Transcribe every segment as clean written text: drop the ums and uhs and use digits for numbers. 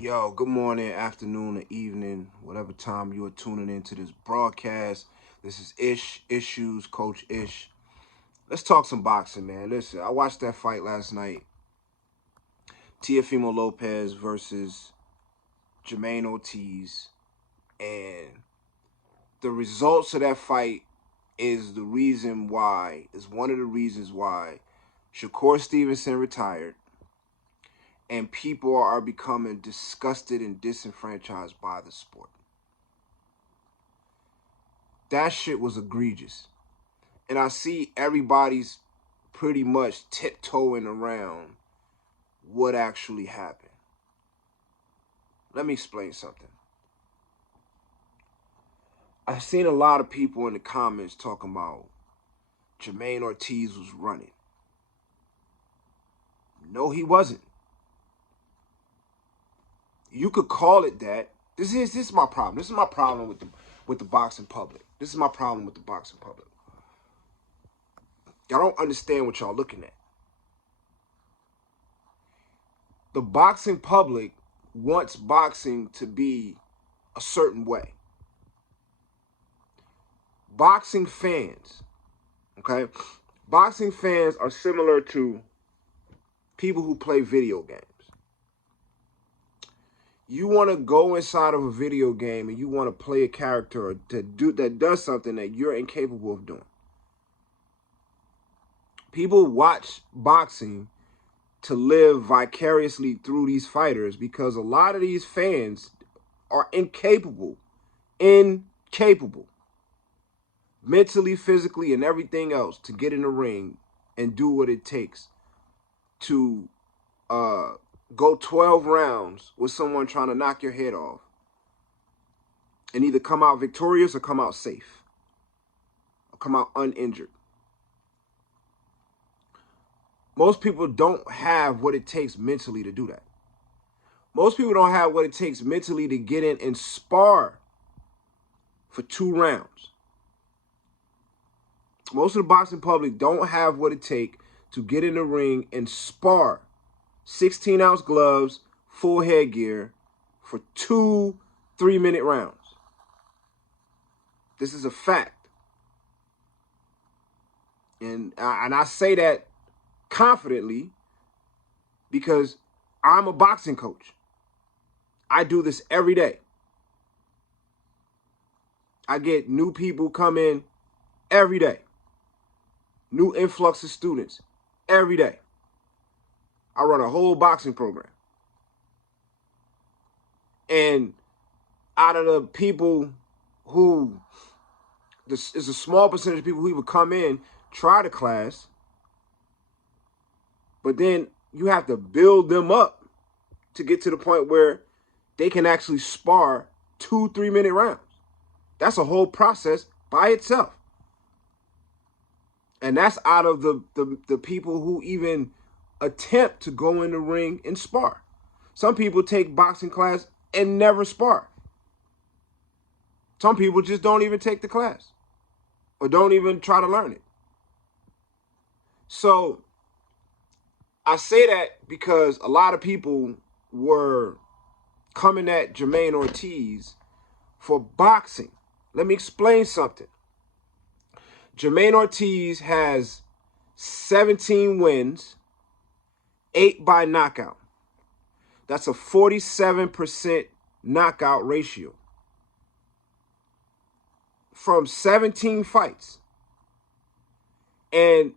Yo, good morning, afternoon, or evening, whatever time you are tuning into this broadcast. This is Issues, Coach Ish. Let's talk some boxing, man. Listen, I watched that fight last night. Teofimo Lopez versus Jamaine Ortiz. And the results of that fight is one of the reasons why Shakur Stevenson retired and people are becoming disgusted and disenfranchised by the sport. That shit was egregious. And I see everybody's pretty much tiptoeing around what actually happened. Let me explain something. I've seen a lot of people in the comments talking about Jamaine Ortiz was running. No, he wasn't. You could call it that. This is my problem. This is my problem with the boxing public. This is my problem with the boxing public. Y'all don't understand what y'all looking at. The boxing public wants boxing to be a certain way. Boxing fans, okay? Boxing fans are similar to people who play video games. You want to go inside of a video game and you want to play a character that does something that you're incapable of doing. People watch boxing to live vicariously through these fighters because a lot of these fans are incapable, mentally, physically, and everything else to get in the ring and do what it takes to go 12 rounds with someone trying to knock your head off and either come out victorious or come out safe or come out uninjured. Most people don't have what it takes mentally to do that. Most people don't have what it takes mentally to get in and spar for 2 rounds. Most of the boxing public don't have what it takes to get in the ring and spar 16-ounce gloves, full headgear for 2 3-minute rounds. This is a fact. And I say that confidently because I'm a boxing coach. I do this every day. I get new people come in every day. New influx of students every day. I run a whole boxing program. And out of the people who, this is a small percentage of people who would come in, try the class, but then you have to build them up to get to the point where they can actually spar 2 3-minute rounds. That's a whole process by itself. And that's out of the people who even attempt to go in the ring and spar. Some people take boxing class and never spar. Some people just don't even take the class or don't even try to learn it. So I say that because a lot of people were coming at Jamaine Ortiz for boxing. Let me explain something. Jamaine Ortiz has 17 wins, 8 by knockout. That's a 47% knockout ratio. From 17 fights. And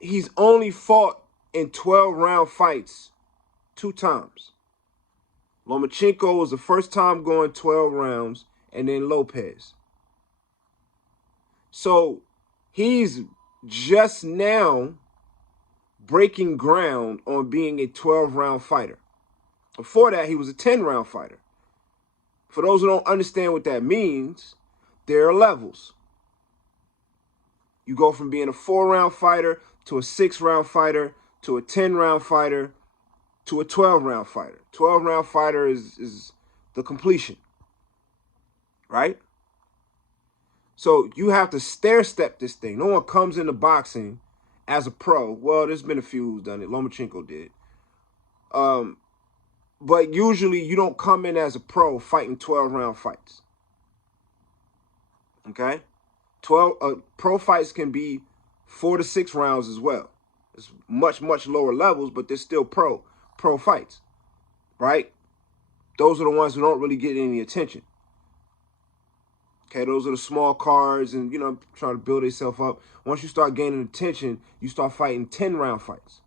he's only fought in 12-round fights 2 times. Lomachenko was the first time going 12 rounds, and then Lopez. So he's just now breaking ground on being a 12-round fighter. Before that, he was a 10-round fighter. For those who don't understand what that means, there are levels. You go from being a 4-round fighter to a 6-round fighter to a 10-round fighter to a 12-round fighter. 12-round fighter is the completion, right? So you have to stair-step this thing. No one comes into boxing as a pro. Well, there's been a few who's done it. Lomachenko did. But usually you don't come in as a pro fighting 12-round fights. Okay? Pro fights can be 4 to 6 rounds as well. It's much, much lower levels, but they're still pro fights, right? Those are the ones who don't really get any attention. Okay, those are the small cards and, trying to build themselves up. Once you start gaining attention, you start fighting 10-round fights.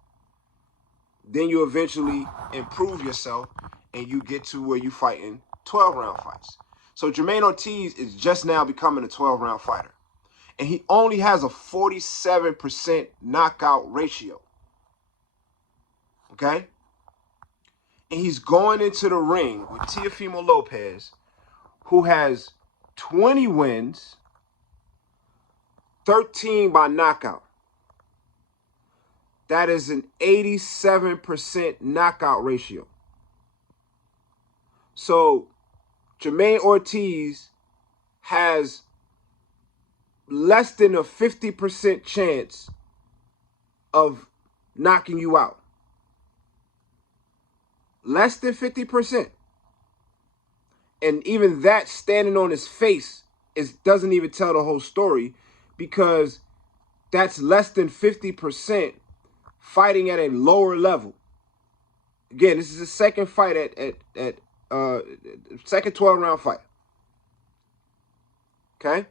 Then you eventually improve yourself and you get to where you're fighting 12-round fights. So Jamaine Ortiz is just now becoming a 12-round fighter. And he only has a 47% knockout ratio. Okay? And he's going into the ring with Teofimo Lopez, who has 20 wins, 13 by knockout. That is an 87% knockout ratio. So Jamaine Ortiz has less than a 50% chance of knocking you out. Less than 50%. And even that, standing on his face, doesn't even tell the whole story, because that's less than 50% fighting at a lower level. Again, this is the second fight second 12-round fight. Okay?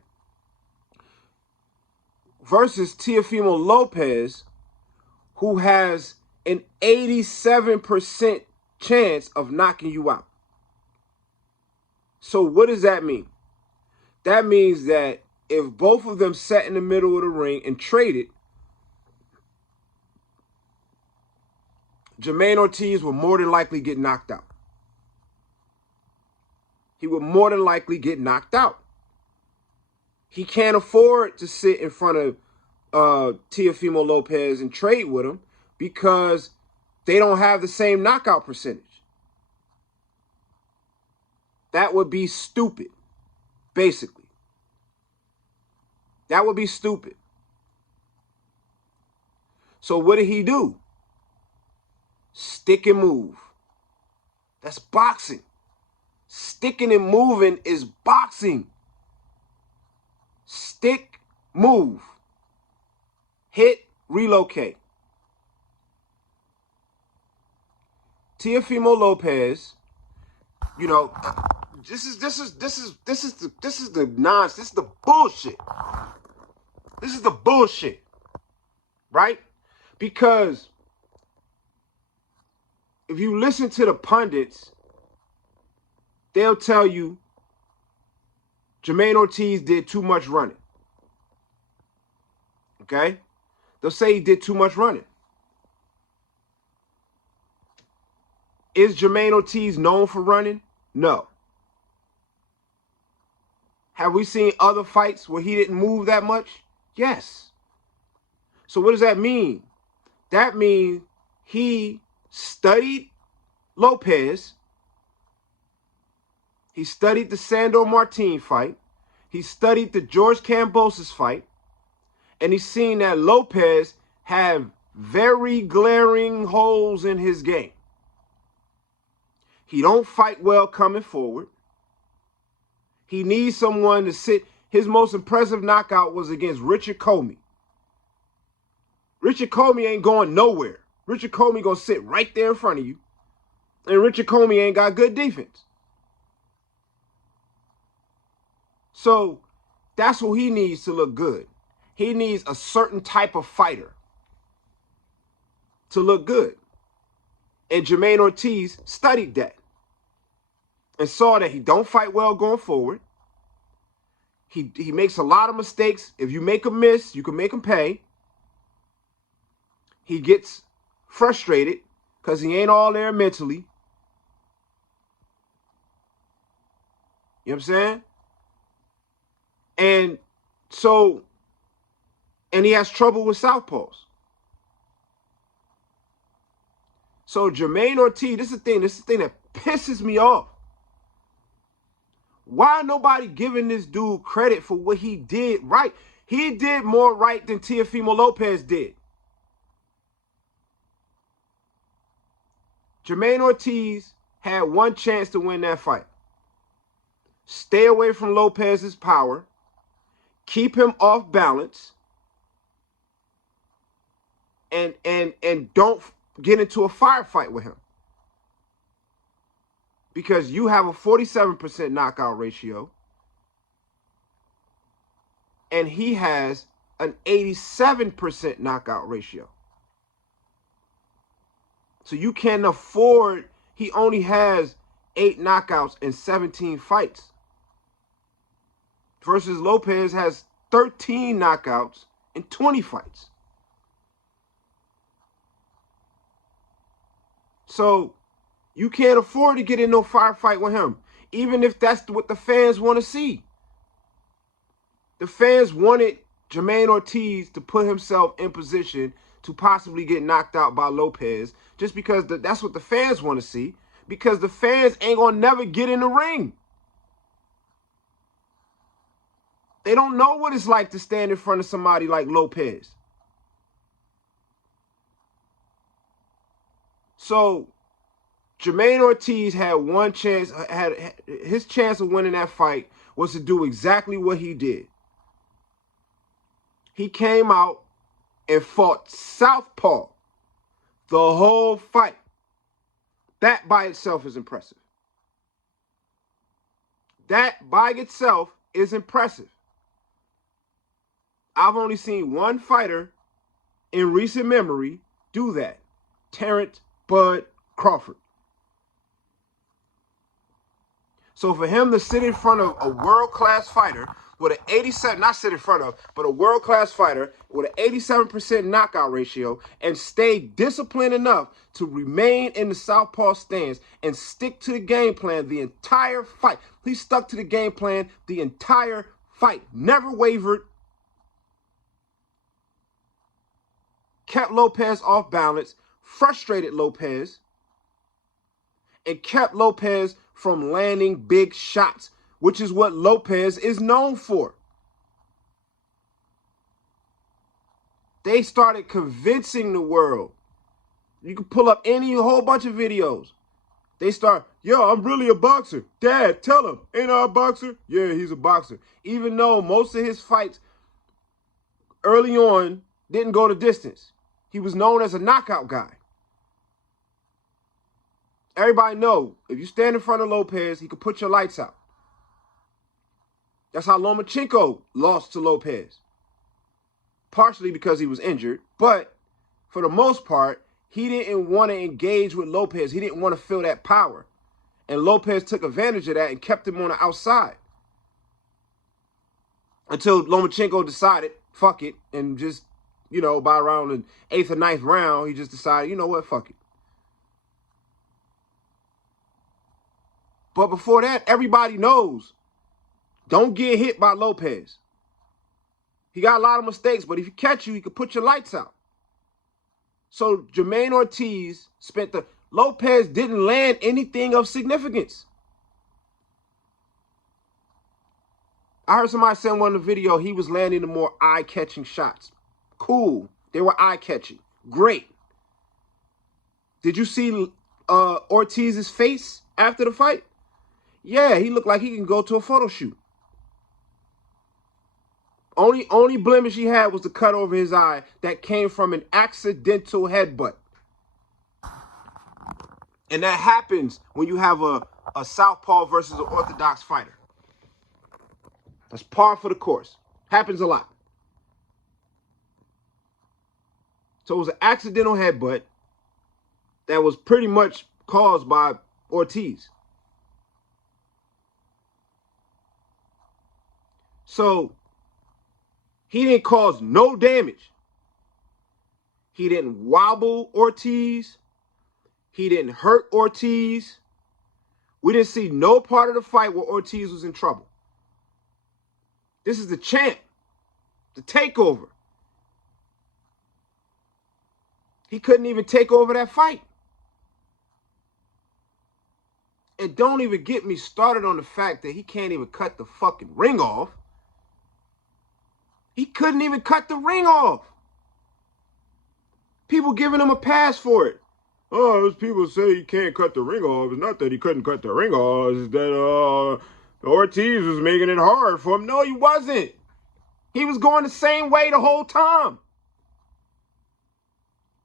Versus Teofimo Lopez, who has an 87% chance of knocking you out. So what does that mean? That means that if both of them sat in the middle of the ring and traded, Jamaine Ortiz will more than likely get knocked out. He will more than likely get knocked out. He can't afford to sit in front of Teofimo Lopez and trade with him because they don't have the same knockout percentage. That would be stupid, basically. That would be stupid. So what did he do? Stick and move. That's boxing. Sticking and moving is boxing. Stick, move. Hit, relocate. Teofimo Lopez, this is the nonsense. This is the bullshit. This is the bullshit. Right? Because if you listen to the pundits, they'll tell you Jamaine Ortiz did too much running. Okay? They'll say he did too much running. Is Jamaine Ortiz known for running? No. Have we seen other fights where he didn't move that much? Yes. So what does that mean? That means he studied Lopez. He studied the Sandor Martin fight. He studied the George Kambosos fight. And he's seen that Lopez have very glaring holes in his game. He don't fight well coming forward. He needs someone to sit. His most impressive knockout was against Richard Comey. Richard Comey ain't going nowhere. Richard Comey gonna sit right there in front of you. And Richard Comey ain't got good defense. So that's what he needs to look good. He needs a certain type of fighter to look good. And Jamaine Ortiz studied that and saw that he don't fight well going forward. He makes a lot of mistakes. If you make a miss, you can make him pay. He gets frustrated because he ain't all there mentally. You know what I'm saying? And so, and he has trouble with southpaws. So Jamaine Ortiz, this is the thing that pisses me off. Why nobody giving this dude credit for what he did right? He did more right than Teofimo Lopez did. Jamaine Ortiz had one chance to win that fight. Stay away from Lopez's power. Keep him off balance. And don't get into a firefight with him. Because you have a 47% knockout ratio. And he has an 87% knockout ratio. So you can't afford, he only has 8 knockouts in 17 fights. Versus Lopez has 13 knockouts in 20 fights. So you can't afford to get in no firefight with him, even if that's what the fans want to see. The fans wanted Jamaine Ortiz to put himself in position to possibly get knocked out by Lopez, just because that's what the fans want to see, because the fans ain't gonna never get in the ring. They don't know what it's like to stand in front of somebody like Lopez. So Jamaine Ortiz had one chance, his chance of winning that fight was to do exactly what he did. He came out and fought southpaw the whole fight. That by itself is impressive. That by itself is impressive. I've only seen one fighter in recent memory do that. Terrence Bud Crawford. So for him to sit in front of a world-class fighter with an 87, not sit in front of, but a world-class fighter with an 87% knockout ratio and stay disciplined enough to remain in the southpaw stance and stick to the game plan the entire fight. He stuck to the game plan the entire fight, never wavered, kept Lopez off balance, frustrated Lopez, and kept Lopez from landing big shots, which is what Lopez is known for. They started convincing the world. You can pull up a whole bunch of videos. They start, yo, I'm really a boxer. Dad, tell him, ain't I a boxer? Yeah, he's a boxer. Even though most of his fights early on didn't go the distance. He was known as a knockout guy. Everybody know, if you stand in front of Lopez, he could put your lights out. That's how Lomachenko lost to Lopez. Partially because he was injured, but for the most part, he didn't want to engage with Lopez. He didn't want to feel that power. And Lopez took advantage of that and kept him on the outside. Until Lomachenko decided, fuck it, and just, you know, by around the 8th or 9th round, he just decided, you know what, fuck it. But before that, everybody knows, don't get hit by Lopez. He got a lot of mistakes, but if he catch you, he could put your lights out. So Jamaine Ortiz Lopez didn't land anything of significance. I heard somebody say in one of the video he was landing the more eye-catching shots. Cool. They were eye-catching. Great. Did you see Ortiz's face after the fight? Yeah, he looked like he can go to a photo shoot. Only blemish he had was the cut over his eye that came from an accidental headbutt. And that happens when you have a southpaw versus an orthodox fighter. That's par for the course. Happens a lot. So it was an accidental headbutt that was pretty much caused by Ortiz. So he didn't cause no damage. He didn't wobble Ortiz. He didn't hurt Ortiz. We didn't see no part of the fight where Ortiz was in trouble. This is the champ, the takeover. He couldn't even take over that fight. And don't even get me started on the fact that he can't even cut the fucking ring off. He couldn't even cut the ring off. People giving him a pass for it. Oh, those people say he can't cut the ring off. It's not that he couldn't cut the ring off. It's that Ortiz was making it hard for him. No, he wasn't. He was going the same way the whole time.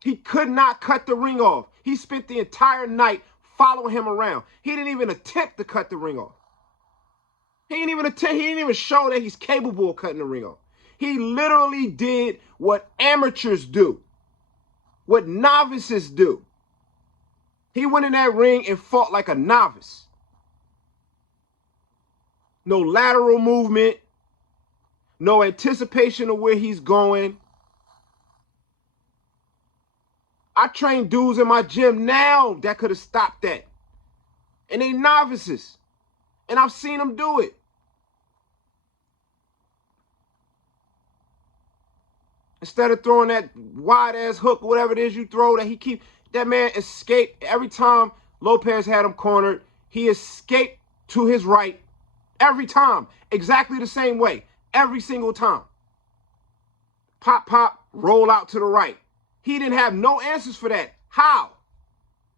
He could not cut the ring off. He spent the entire night following him around. He didn't even attempt to cut the ring off. He didn't even show that he's capable of cutting the ring off. He literally did what amateurs do, what novices do. He went in that ring and fought like a novice. No lateral movement, no anticipation of where he's going. I train dudes in my gym now that could have stopped that. And they novices. And I've seen them do it. Instead of throwing that wide-ass hook or whatever it is you throw, that man escaped. Every time Lopez had him cornered, he escaped to his right every time. Exactly the same way. Every single time. Pop, pop, roll out to the right. He didn't have no answers for that. How?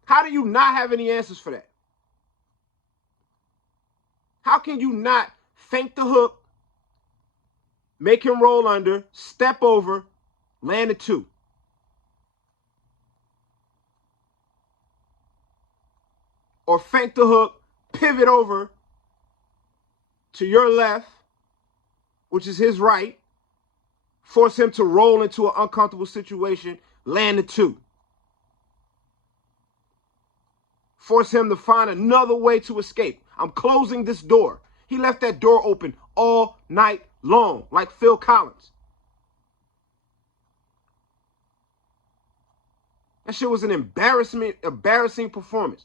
How do you not have any answers for that? How can you not fake the hook, make him roll under, step over, land a 2? Or fake the hook, pivot over to your left, which is his right, force him to roll into an uncomfortable situation, land a 2. Force him to find another way to escape. I'm closing this door. He left that door open all night long, like Phil Collins. That shit was an embarrassing performance.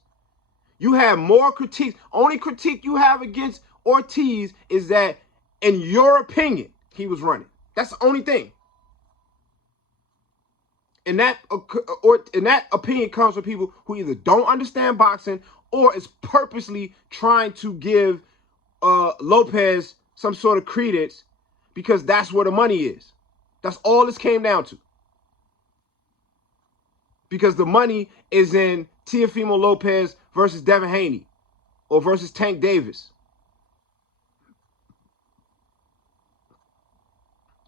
You have more critiques. Only critique you have against Ortiz is that, in your opinion, he was running. That's the only thing. And that opinion comes from people who either don't understand boxing or is purposely trying to give Lopez some sort of credence because that's where the money is. That's all this came down to. Because the money is in Teofimo Lopez versus Devin Haney or versus Tank Davis.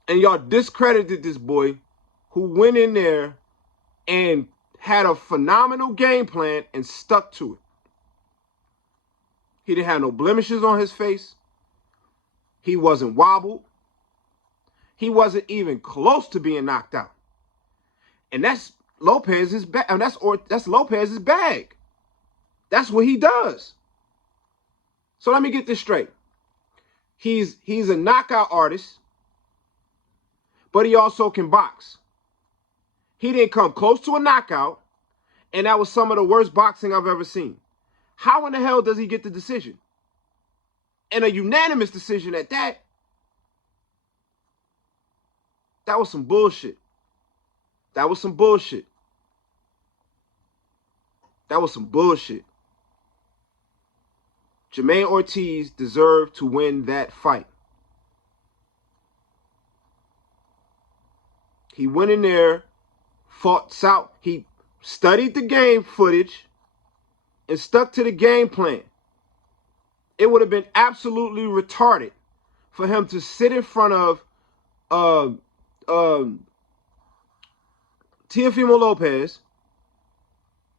And y'all discredited this boy who went in there and had a phenomenal game plan and stuck to it. He didn't have no blemishes on his face. He wasn't wobbled. He wasn't even close to being knocked out. And that's Lopez's bag. And that's Lopez's bag. That's what he does. So let me get this straight. He's a knockout artist, but he also can box. He didn't come close to a knockout, and that was some of the worst boxing I've ever seen. How in the hell does he get the decision? And a unanimous decision at that. That was some bullshit. That was some bullshit. That was some bullshit. Jamaine Ortiz deserved to win that fight. He went in there, fought south. He studied the game footage and stuck to the game plan. It would have been absolutely retarded for him to sit in front of Teofimo Lopez,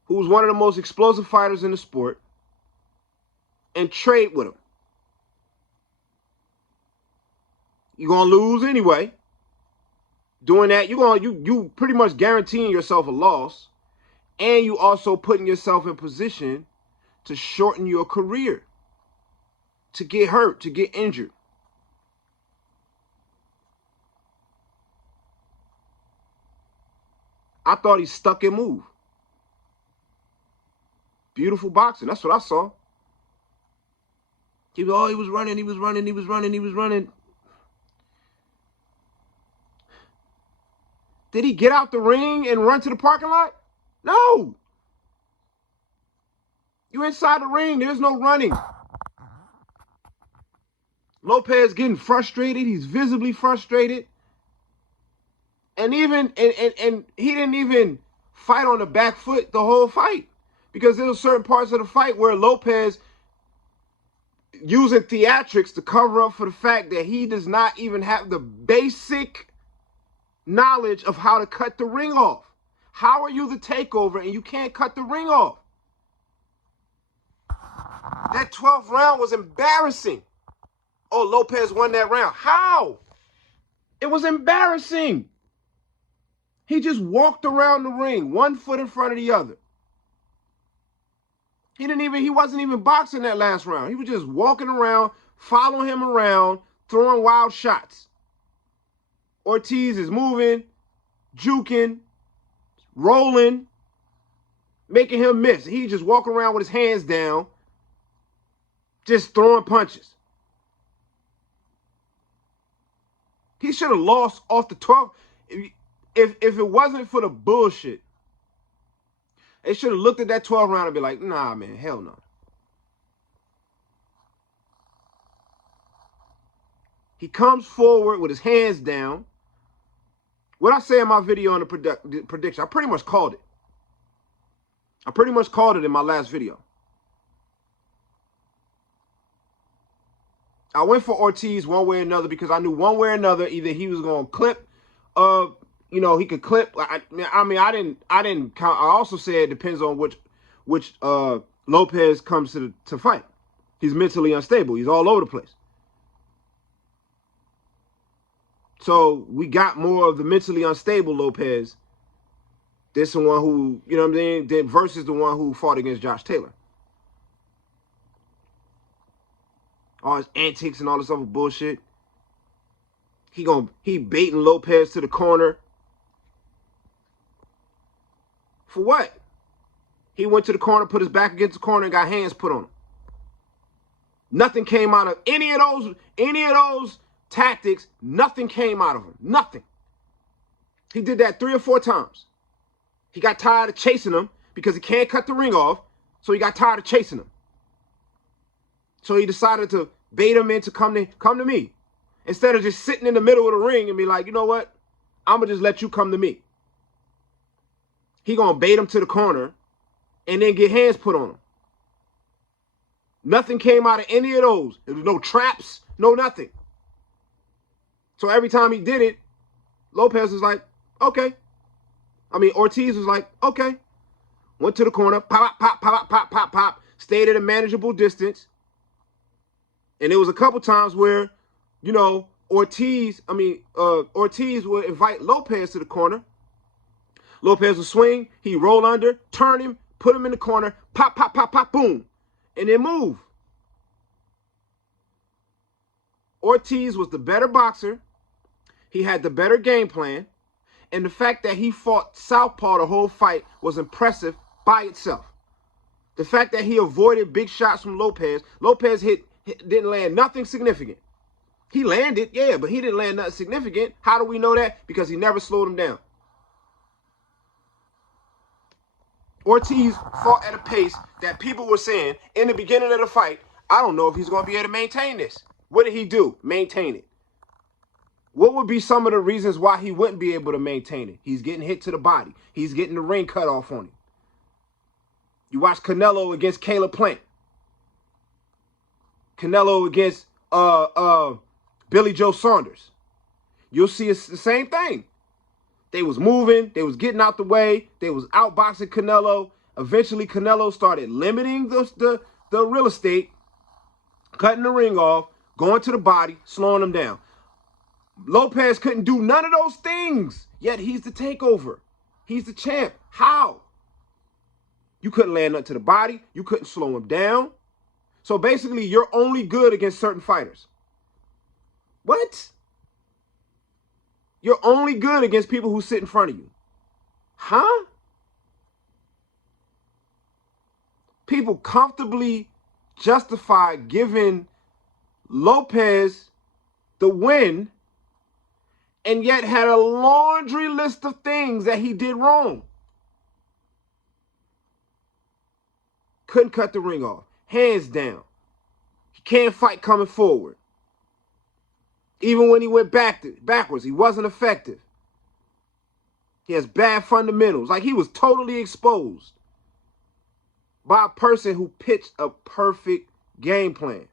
who's one of the most explosive fighters in the sport, and trade with him. You're gonna lose anyway. Doing that, you pretty much guaranteeing yourself a loss, and you also putting yourself in position to shorten your career, to get hurt, to get injured. I thought he stuck and moved. Beautiful boxing. That's what I saw. He was running. Did he get out the ring and run to the parking lot? No. You inside the ring. There's no running. Lopez getting frustrated. He's visibly frustrated. And he didn't even fight on the back foot the whole fight. Because there were certain parts of the fight where Lopez using theatrics to cover up for the fact that he does not even have the basic knowledge of how to cut the ring off. How are you the takeover and you can't cut the ring off? That 12th round was embarrassing. Oh, Lopez won that round. How? It was embarrassing. He just walked around the ring, one foot in front of the other. He wasn't even boxing that last round. He was just walking around, following him around, throwing wild shots. Ortiz is moving, juking, rolling, making him miss. He just walking around with his hands down, just throwing punches. He should have lost off the 12th. If it wasn't for the bullshit, they should have looked at that 12th round and be like, nah, man, hell no. He comes forward with his hands down. What I say in my video on the prediction, I pretty much called it. I pretty much called it in my last video. I went for Ortiz one way or another because I knew one way or another either he was going to clip, he could clip. I didn't count. I also said it depends on which Lopez comes to fight. He's mentally unstable. He's all over the place. So we got more of the mentally unstable Lopez. This one who, you know what I'm saying, versus the one who fought against Josh Taylor. All his antics and all this other bullshit. He baiting Lopez to the corner. For what? He went to the corner, put his back against the corner, and got hands put on him. Nothing came out of any of those tactics. Nothing came out of him. Nothing. He did that 3 or 4 times. He got tired of chasing him because he can't cut the ring off, so he got tired of chasing him. So he decided to bait him into come to me. Instead of just sitting in the middle of the ring and be like, you know what? I'm going to just let you come to me. He going to bait him to the corner and then get hands put on him. Nothing came out of any of those. There was no traps, no nothing. So every time he did it, Lopez was like, okay. Ortiz was like, okay. Went to the corner, pop, pop, pop, pop, pop, pop, stayed at a manageable distance. And there was a couple times where, Ortiz would invite Lopez to the corner. Lopez would swing, he'd roll under, turn him, put him in the corner, pop, pop, pop, pop, boom, and then move. Ortiz was the better boxer. He had the better game plan. And the fact that he fought southpaw the whole fight was impressive by itself. The fact that he avoided big shots from Lopez. Lopez didn't land nothing significant. He landed, yeah, but he didn't land nothing significant. How do we know that? Because he never slowed him down. Ortiz fought at a pace that people were saying in the beginning of the fight, I don't know if he's going to be able to maintain this. What did he do? Maintain it. What would be some of the reasons why he wouldn't be able to maintain it? He's getting hit to the body. He's getting the ring cut off on him. You watch Canelo against Caleb Plant. Canelo against Billy Joe Saunders. You'll see it's the same thing. They was moving. They was getting out the way. They was outboxing Canelo. Eventually, Canelo started limiting the real estate, cutting the ring off, going to the body, slowing him down. Lopez couldn't do none of those things, yet he's the takeover. He's the champ. How? You couldn't land up to the body. You couldn't slow him down. So basically, you're only good against certain fighters. What? You're only good against people who sit in front of you. Huh? People comfortably justify giving Lopez the win and yet had a laundry list of things that he did wrong. Couldn't cut the ring off. Hands down. He can't fight coming forward. Even when he went backwards, he wasn't effective. He has bad fundamentals. Like, he was totally exposed by a person who pitched a perfect game plan.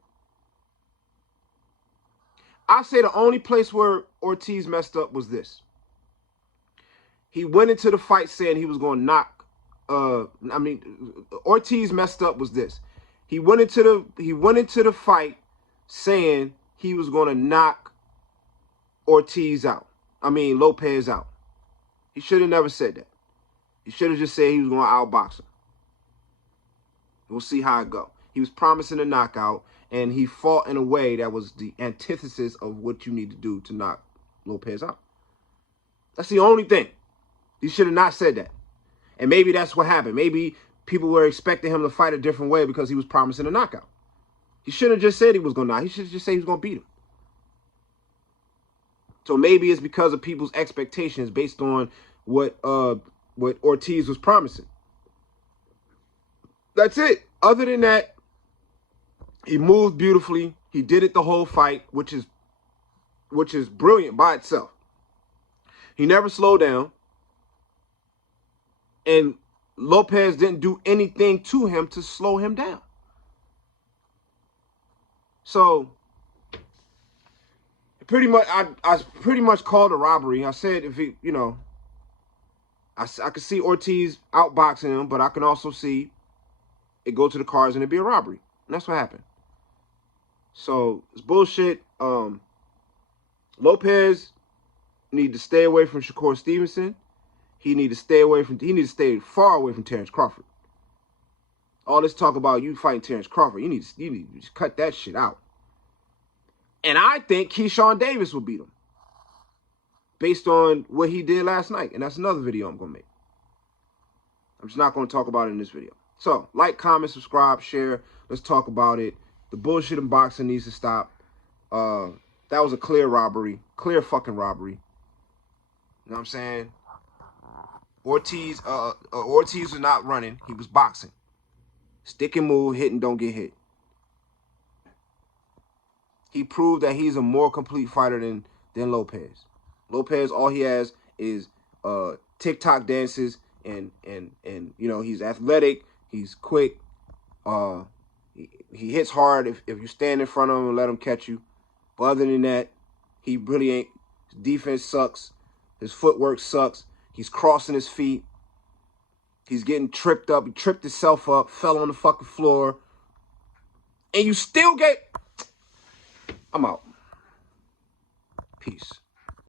I say the only place where Ortiz messed up was this. He went into the fight saying he was going to knock. Ortiz messed up was this. He went into the fight saying he was going to knock Lopez out. He should have never said that. He should have just said he was going to outbox him. We'll see how it go. He was promising a knockout, and he fought in a way that was the antithesis of what you need to do to knock Lopez out. That's the only thing. He should have not said that. And maybe that's what happened. Maybe people were expecting him to fight a different way because he was promising a knockout. He shouldn't have just said he was going to knock. He should have just said he was going to beat him. So maybe it's because of people's expectations based on what Ortiz was promising. That's it. Other than that, he moved beautifully. He did it the whole fight, which is brilliant by itself. He never slowed down. And Lopez didn't do anything to him to slow him down. So pretty much, I pretty much called a robbery. I said if he, I could see Ortiz outboxing him, but I can also see it go to the cars and it be a robbery. And that's what happened. So it's bullshit. Lopez need to stay away from Shakur Stevenson. He need to stay far away from Terrence Crawford. All this talk about you fighting Terrence Crawford, you need to just cut that shit out. And I think Keyshawn Davis will beat him based on what he did last night. And that's another video I'm going to make. I'm just not going to talk about it in this video. So, like, comment, subscribe, share. Let's talk about it. The bullshit in boxing needs to stop. That was a clear robbery. Clear fucking robbery. You know what I'm saying? Ortiz was not running. He was boxing. Stick and move, hit and don't get hit. He proved that he's a more complete fighter than Lopez. Lopez, all he has is TikTok dances and he's athletic, he's quick, he hits hard if you stand in front of him and let him catch you. But other than that, he really ain't. His defense sucks. His footwork sucks. He's crossing his feet. He's getting tripped up. He tripped himself up, fell on the fucking floor. And you still get... I'm out. Peace.